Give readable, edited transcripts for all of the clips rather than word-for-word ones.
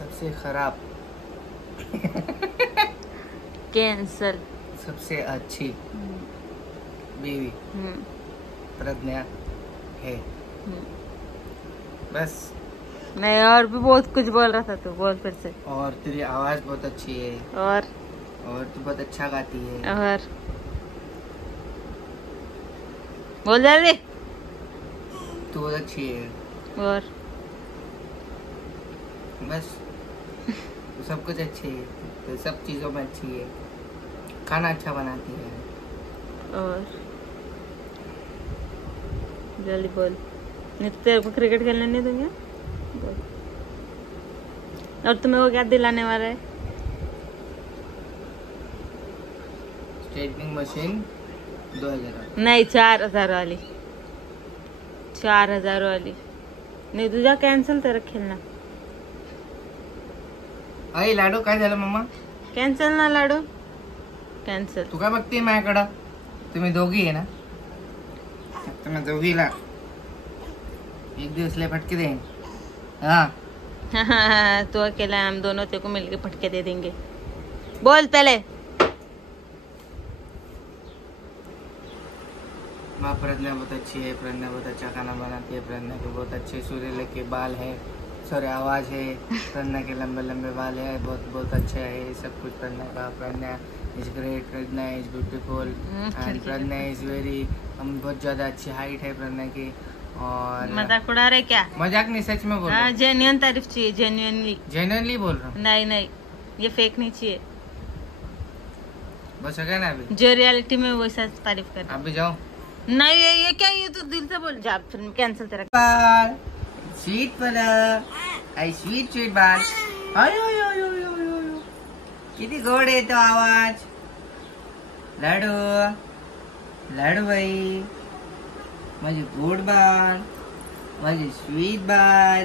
सबसे खराब कैंसल। सबसे अच्छी बीवी प्रज्ञा है। बस। नहीं, और भी बहुत कुछ बोल रहा था तू, बोल फिर से। और तेरी आवाज बहुत अच्छी है। और तू बहुत अच्छा गाती है। और बोल जल्दी। तू बहुत अच्छी है। और बस। तू सब कुछ अच्छी है, तो सब चीजों में अच्छी है। खाना अच्छा बनाती है। और जल्दी बोल। नहीं तो तेरे को क्रिकेट खेलने नहीं दूंगी। बोल। और तुम्हें वो क्या दिलाने वाला है? Straightening machine 2000। नहीं, 4000 वाली। 4000 वाली नहीं, तुझा कैंसल तेरा खेलना। अरे लाडू काय झालं मम्मा? कॅन्सल ना लाडू, कॅन्सल. तू काय बघते माझ्याकडं? तुम्ही दोघी आहे ना? तुम्ही दोघीला एक दिवस लय फटके देईन. हाँ तू अकेला, हम दोनों तेरे को मिलके फटके दे देंगे. बोल पहले. माँ प्रज्ञा बहुत अच्छी है. प्रज्ञा बहुत अच्छा खाना बनाती है. प्रज्ञा के बहुत अच्छे सुरीले के बाल है, सॉरी आवाज है. प्रज्ञा के लंबे लंबे बाल है, बहुत बहुत अच्छा है सब कुछ प्रज्ञा का. Pragya is great. Pragya is beautiful and Pragya is very, हम बहुत ज्यादा अच्छी हाइट है प्रज्ञा की. और मजाक उड़ा रहे क्या? मजाक नहीं, सच में बोल रहा हूँ. जेन्युइन तारीफ चाहिए, जेन्युइनली बोल रहा हूँ. नहीं नहीं, ये फेक नहीं चाहिए. बस हो गया ना अभी? जो रियलिटी में वैसा तारीफ कर. अभी जाओ. नहीं ये क्या, ये तो दिल से बोल. जा फिर कैंसिल तेरा. बाल स्वीट वाला, आई स्वीट स्वीट बाल. आयो यो यो यो यो यो, किती गोड आहे तो आवाज. लाडू लाडू बाई, माझी गोड बाल, माझी स्वीट बाल.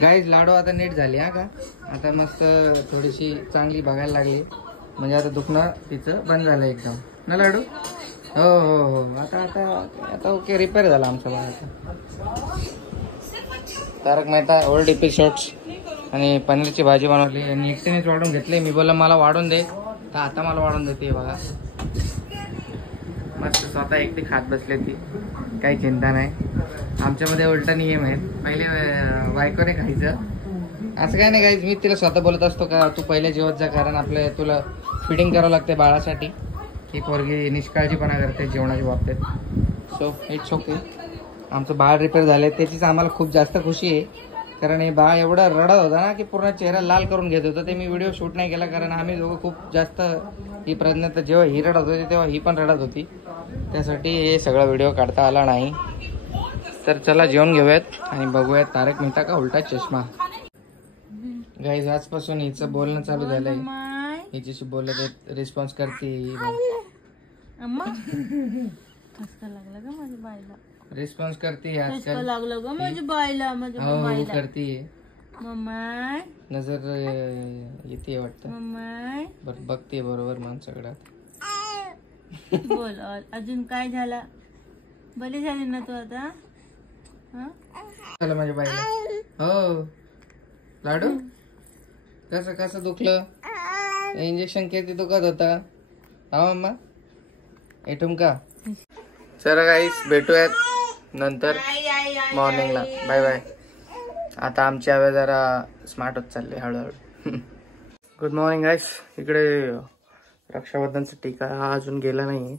गाईज लाडू आता नीट झाली हा का. आता मस्त थोडीशी चांगली बघायला लागली. म्हणजे आता दुखणं तिचं बंद झालं एकदम ना लाडू. हो हो हो, आता आता आता ओके, रिपेअर झाला आमचा बाळ आता. तारक मेहता ओल्ड एपिसोड्स. आणि पनीरची भाजी बनवली आणि एकटीनेच वाढून घेतली. मी बोलला मला वाढून दे, तर आता मला वाढून देते बघा. मस्त स्वतः एकटी खात बसले ती, काही चिंता नाही. आमच्यामध्ये उलटा नियम आहे, पहिले बायकोने खायचं असं काय नाही. काही मी तिला स्वतः बोलत असतो का तू पहिले जेवत जा, कारण आपल्या तुला फिडिंग करावं लागते बाळासाठी. ही पोरगी निष्काळजीपणा करते जेवणाच्या बाबतीत. So it's okay. आमचं बाळ रिपेअर झालंय त्याचीच आम्हाला खूप जास्त खुशी आहे. कारण हे बाळ एवढं रडत होता ना की पूर्ण चेहरा लाल करून घेत होतं. ते मी व्हिडिओ शूट नाही केला कारण आम्ही दोघं खूप जास्त, ही प्रज्ञा तर जेव्हा ही रडत होती तेव्हा ही पण रडत होती, त्यासाठी हे सगळा व्हिडिओ काढता आला नाही. तर चला जेवण घेऊयात आणि बघूयात तारक मेहता का उलटा चष्मा. गाईज आजपासून हिचं बोलणं चालू झालंय. हिच्याशी बोलत रिस्पॉन्स करते. लागला का माझ्या बाईला? रिस्पॉन्स करते आजकाल. लागलं का माझ्या बाईला? माझ्या बाईला करते. मम्मा नजर येते वाटतं. मम्मा बरं बघते बरोबर माणसाकडे. बोल अजून काय झाला? बरी झाली ना तू आता? झालं माझ्या बाईला. हो लाडू, कसं कसं दुखलं? इंजेक्शन किती दुखत होता? हा मम्मा एठून का. चला गाईस भेटूयात नंतर मॉर्निंगला. Bye bye. आता आमची हवे जरा स्मार्ट होत चालले हळूहळू. Good morning guys. इकडे रक्षाबंधनचा टीका हा अजून गेला नाही.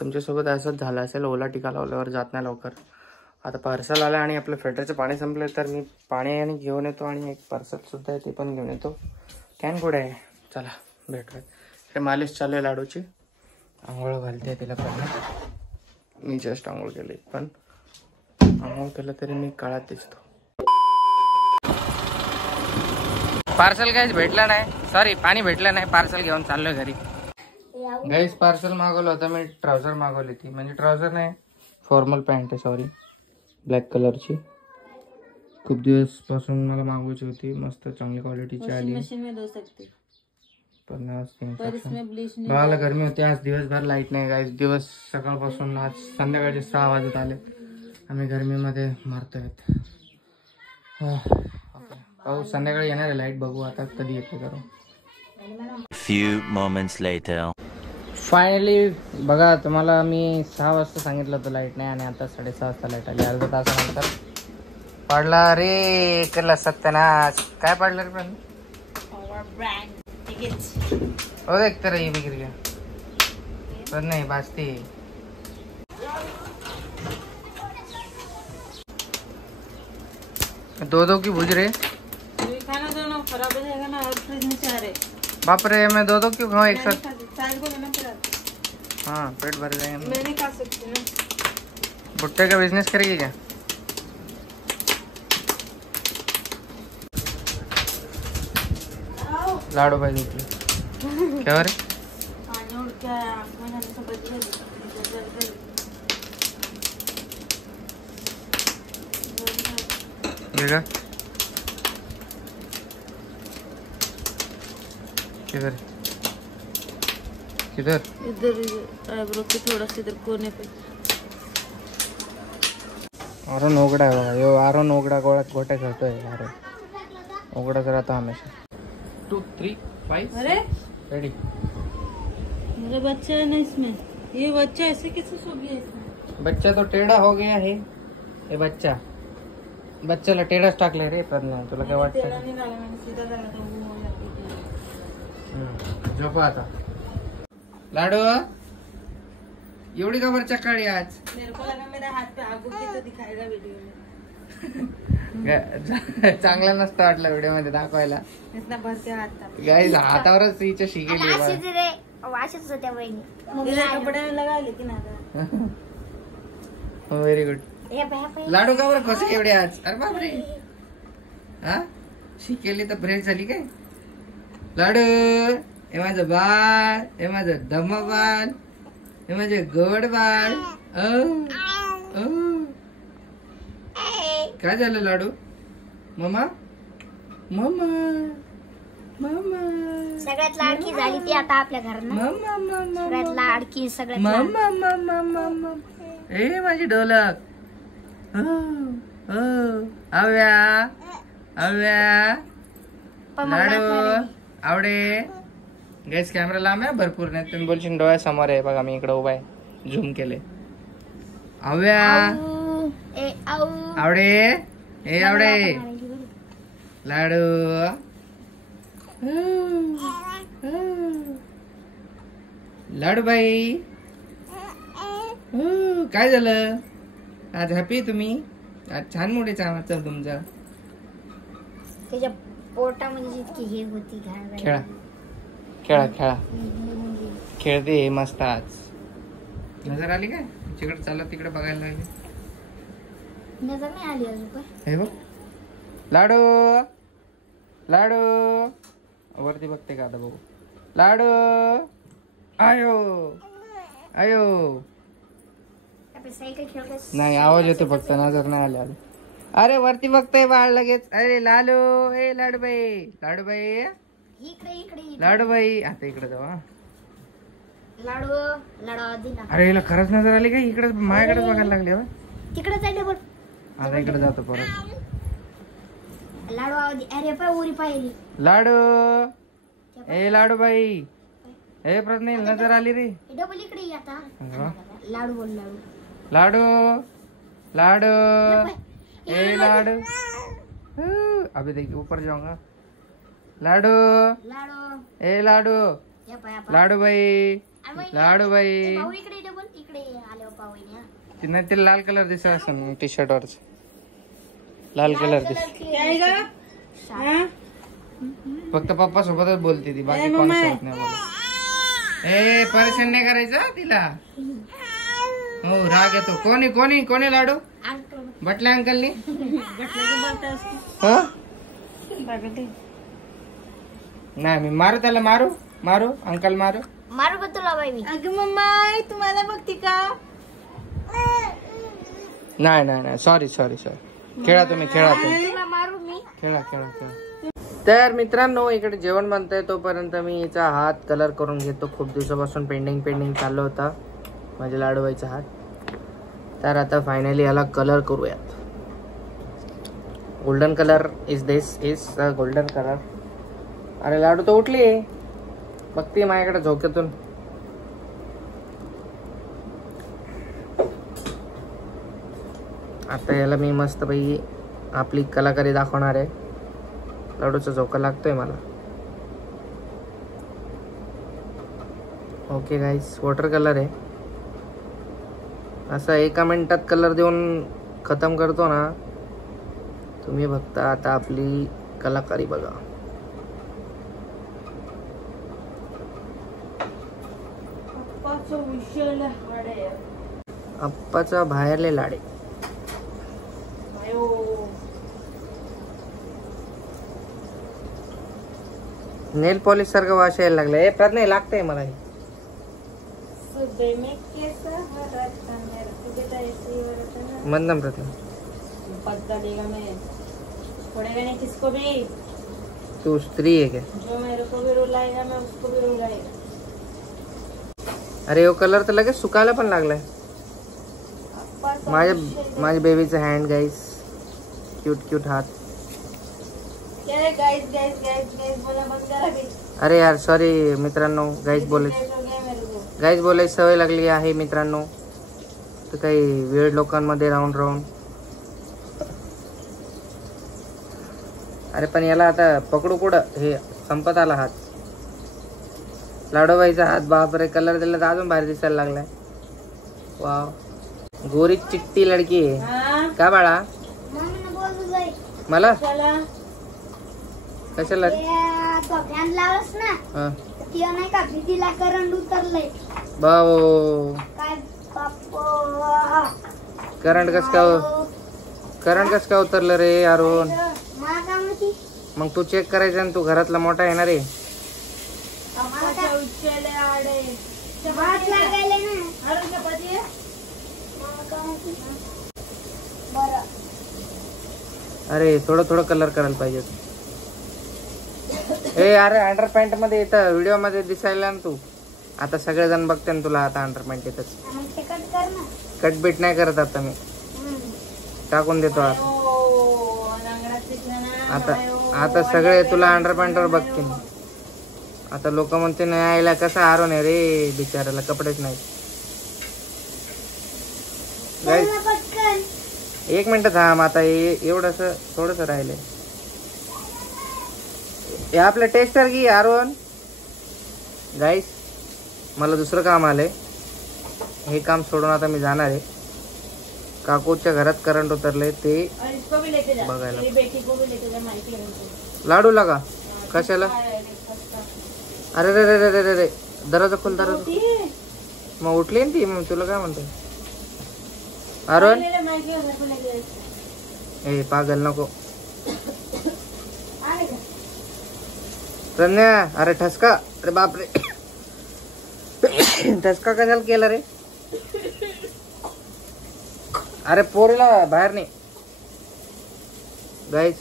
तुमच्यासोबत असंच झालं असेल, ओला टीका लावल्यावर जात नाही लवकर. आता पार्सल आलं आणि आपलं फिल्टरचं पाणी संपलं, तर मी पाणी आणि घेऊन येतो आणि एक पार्सल सुद्धा आहे ते पण घेऊन येतो. कॅन कुठे आहे? चला भेटूयात. हे मालिश चालू आहे लाडूची. आंघोळ घालते तिला पण. मी जस्ट आंघोळ केली, पण आंघोळ केलं तरी मी काळात दिसतो. पार्सल काहीच भेटलं नाही, सॉरी पाणी भेटलं नाही. पार्सल घेऊन चाललोय घरी. गाईस पार्सल मागवलं होतं मी. ट्राउझर मागवली ती, म्हणजे ट्राउझर नाही, फॉर्मल पॅन्ट आहे सॉरी, ब्लॅक कलरची. खूप दिवस पासून मला मागवायची होती. मस्त चांगली क्वालिटीची आली. बाळाला गरमी होती. आज दिवसभर लाईट नाही गाईस. दिवस सकाळपासून आज संध्याकाळचे 6 वाजत आले आम्ही गरमीमध्ये मारतोय. पाऊस संध्याकाळी येणार आहे. लाईट बघू आता कधी येते करू. Few moments later. फायनली बघा, तुम्हाला मी 6 वाजता सांगितलं होतं लाईट नाही आणि आता 6:30 वाजता लाईट आली. अर्धा तासानंतर पडला रे. केला सत्यानाश. काय पडलं रे पण? हो देख तर ये बिक्री का पण नाही भाजते. दो की भूज रे. खाना दोनों खराब हो जाएगा ना और फ्रिज में चाह रहे. बाप रे, मैं दो क्यों खाऊं एक साथ? साल को लेना पड़ा. हाँ पेट भर जाएगा. मैं नहीं खा सकती ना. भुट्टे का बिजनेस करेगी क्या? लाडू भाई दुखले क्या रे? पानी उड़ के आँख में जाने से बच गई. देखा किधर किधर? इधर आईब्रो के थोड़ा सा इधर कोने पे. आरोन उघडा आहे बघा. यो आरोन उघडा गोट्या खेळतोय. आरोन उघडाच राहतो हमेशा. 2 3 5 अरे रेडी. मेरा बच्चा है ना इसमें. ये बच्चा ऐसे कैसे सो गया इसमें? बच्चा तो टेढ़ा हो गया है. ये बच्चाला टेढ़ाच टाकले रे प्रज्ञा. तुला काय वाटतं? टेढ़ा नहीं डाला मैंने, सीधा डाला था. वो हो जाती थी. झोपा आता. लाडू एवढी का बरं चकाळी आज? मेरे को लगा मेरा हाथ पे आग उगती तो दिखाएगा वीडियो में. चांगला नसतं वाटलं व्हिडिओ मध्ये दाखवायला. इतना भर के हाथ था. गाईज हातावरच हिच्या शिकेली. कपड़े में लगा लेकिन आता. Very good. लाडू का बरं कसं एवढे आज? अरे बापरे. हा शिकेली तर फ्रेश झाली काय? लाडू हे माझं बाळ, हे माझं धम्म बाळ, हे माझे गोड बाळ. काय झालं लाडू? Mamma mamma mamma. सगळ्यात लाडकी झाली ती आता आपल्या घरात. मम्मा सगळ्यात लाडकी सगळ्यात मम्मा मम्मा मम्मा. ए माझी ढोलक. अव्या अव्या. लाडू आवडे. गॅस कॅमेरा लांब आहे भरपूर. नाही तुम्ही बोलशील डोळ्यासमोर आहे. बघा मी इकडे उभा आहे. झूम केले. अव्या आवडे. ए आवडे. लाडू लाडू बाई. काय झालं आज? हॅपी तुम्ही आज? छान मोठे चामाचा तुमचा. त्याच्या पोटामध्ये जितकी हे होती खेळा खेळा खेळा खेळते मस्त. आज नजर आली काय? तिकडे चालत तिकडे बघायला लागली. नजर नाही आली अजून. हे बघ लाडू लाडू वरती बघते का आता बघू. लाडू आयो आयो. सायकल खेळत नाही आवाज येतो फक्त. नजर नाही आली अजून. अरे वरती बघतोय बाळ लगेच. अरे लालू. ए लाडूबाई लाडूबाई इकडे इकडे लाडूबाई. आता इकडे जाऊ. लाडू लाडू दिला. अरे हिला खरंच नजर आली का? इकडे माझ्याकडेच बघायला लागली. तिकडे जायला बघ. आता इकडे जातो परत. लाडू आवाज. अरे पाय उरी पाहिली. लाडू. ए लाडूबाई. ए प्रज्ञा नजर आली रे. डबल इकडे ये आता. लाडू बोल. लाडू लाडू लाडू. ए लाडू. अभी देखिए ऊपर जाऊंगा. लाडू लाडू. ए लाडू. लाडू बाई लाडू बाई. भाऊ इकडे डबल इकडे आले पावईने. तिने ते लाल कलर दिसत असेल टी शर्ट वर. लाल कलर दिस. फक्त पप्पा सोबतच बोलते ती. बाकी कोणासोबत नाही बोलत. ए परेशान नाही करायचं तिला. हो राग येतो. कोणी कोणी कोणी लाडू? बटल्या अंकलनी. नाही मी मारू त्याला. मारू मारू अंकल मारू. मारू का तुला बाई मी? अगं मम्मा तुम्हाला बघती का? नाही नाही नाही. Sorry sorry sorry. खेळा तुम्ही. खेळा तुम्ही. तुला मारू मी? खेळा खेळा खेळा. तर मित्रांनो इकडे जेवण बनतंय. तोपर्यंत मी हिचा हात कलर करून घेतो. खूप दिवसापासून पेंडिंग चाललं होता माझ्या लाडूबाईचा हात. तर आता फायनली याला कलर करूयात. Golden colour this is golden colour. अरे लाडू तर उठली, बघते माझ्याकडे झोक्यातून. आता याला मी मस्त पैकी आपली कलाकारी दाखवणार आहे. लाडूचा झोका लागतोय मला. ओके गाईस, वॉटर कलर आहे. असा 1 मिनिटात कलर देऊन खतम करतो ना. तुम्ही बघता आता आपली कलाकारी बघा. अप्पाचा बाहेरले लाडे. नेल पॉलिश सारखं वास यायला लागलाय. प्रज्ञा लागतंय मला हे. मंदम प्रज्ञा किसको भी तू स्त्री आहे क्या? जो मेरे को भी रुलाएगा मैं उसको भी रुलाएगा. अरे वो कलर तर लगेच सुकायला पण लागलाय. माझ्या बेबीचा हँड गाईस. क्यूट क्यूट हात. गाइस गाइस गाइस गाइस बोला बंद करा भी. अरे यार सॉरी मित्रांनो, गाईस बोलायची सवय लागली आहे मित्रांनो. तर काही वेळ लोकांमध्ये राहून अरे पण याला आता पकडू कुठं, हे संपत आला हात. लाडोबाईचा हात. बापरे, कलर दिला तर अजून भारी दिसायला लागलाय. वाव, गोरी चिट्टी लडकी आहे का बाळा? मला कशाला भाऊ करंट कस का उतरलं रे अरुण? मग तू चेक करायचं ना, तू घरातला मोठा येणार आहे. अरे थोडं कलर करायला पाहिजे. ए अरे अंडर पॅन्ट मध्ये येतं व्हिडिओ मध्ये दिसायला ना तू. आता सगळेजण बघते ना तुला आता अंडर पॅन्ट येतच. कटबीट नाही करत आता मी, टाकून देतो आता सगळे तुला अंडर पॅन्टवर बघतील. आता लोक म्हणते नाही यायला कसा आरोन आहे रे बिचाराला, कपडेच नाही. एक मिनिट थांब, आता एवढस थोडस राहिलंय. हे आपलं टेस्टर की आरोन. गाईस मला दुसरं काम आलंय. हे काम सोडून आता मी जाणार आहे. काकूच्या घरात करंट उतरले ते बघायला. लाडू लागा कशाला? अरे रे रे रे रे रे, दरवाजा खोल. दरवाजा मग उठली ना ती. मग तुला काय म्हणते अरुण? ए पागल नको. प्रज्ञा अरे ठसका. अरे बापरे, ठसका कशाला केला रे? अरे पोरीला बाहेर नाही. गाईस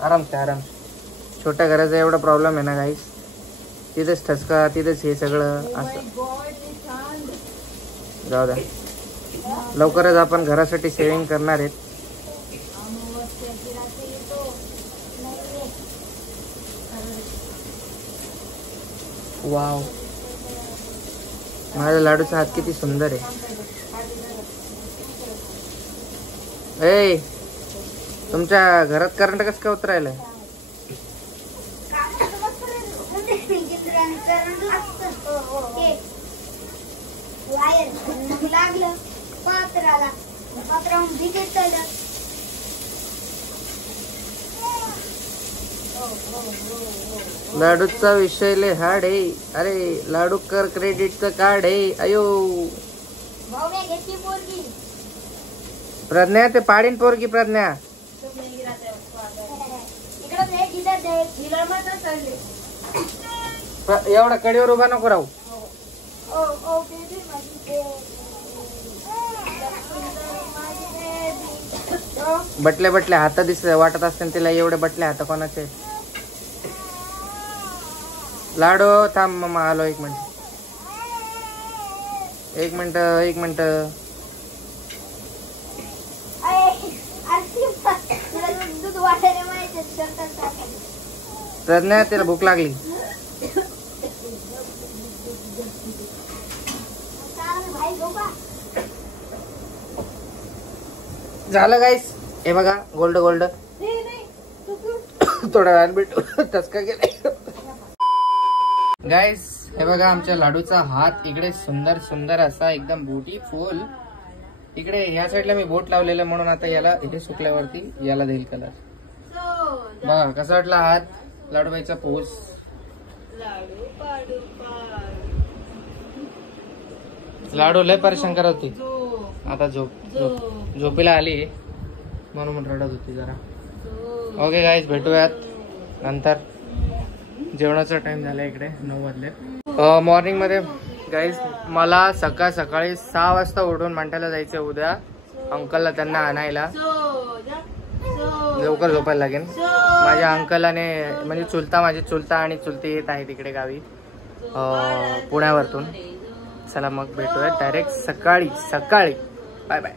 आराम. छोट्या घराचा एवढा प्रॉब्लेम आहे ना गाईस. तिथेच ठसका, तिथेच हे सगळं असं. जाऊ द्या, लवकरच आपण घरासाठी सेविंग करणार आहेत. वाव, माझ्या लाडूचा हात किती सुंदर आहे. ए तुमच्या घरात करंट कसं काय उतरायलाय? लाडूचा विषय लय हार्ड आहे. अरे लाडू कर क्रेडिटचं कार्ड आहे. अयो प्रज्ञा ते पाडीन पोरगी. प्रज्ञा एवढा कडेवर उभा नको राहू. बटल्या हात दिस वाटत असते तिला. एवढे बटले हात कोणाचे? लाडू थांब मम्मा आलो. एक मिनिट. प्रज्ञा तिला भूक लागली. झालं गाईस. हे बघा गोल्ड गोल्ड. थोडा वेळ भेटू. तसका गेला गाईस. हे बघा आमच्या लाडूचा हात इकडे सुंदर सुंदर असा एकदम ब्युटीफुल. इकडे ह्या साईडला मी बोट लावलेलं म्हणून आता याला इथे सुकल्यावरती याला देईल कलर. बघा कसा वाटला हात लाडूबाईचा पोज. लाडू लय परेशान करत होती. आता झोपेला आली म्हणून रडत होती जरा. ओके गाईज भेटूयात नंतर. जेवणाचा टाइम झाला इकडे 9 वाजले. मॉर्निंग मध्ये गाईज मला सकाळी 6 वाजता उठून मांडायला जायचं उद्या अंकलला त्यांना आणायला. लवकर झोपायला लागेल. माझ्या अंकलाने म्हणजे माझे चुलता आणि चुलती येत आहे तिकडे गावी पुण्यावरतून. चला मग भेटूया डायरेक्ट सकाळी. Bye bye.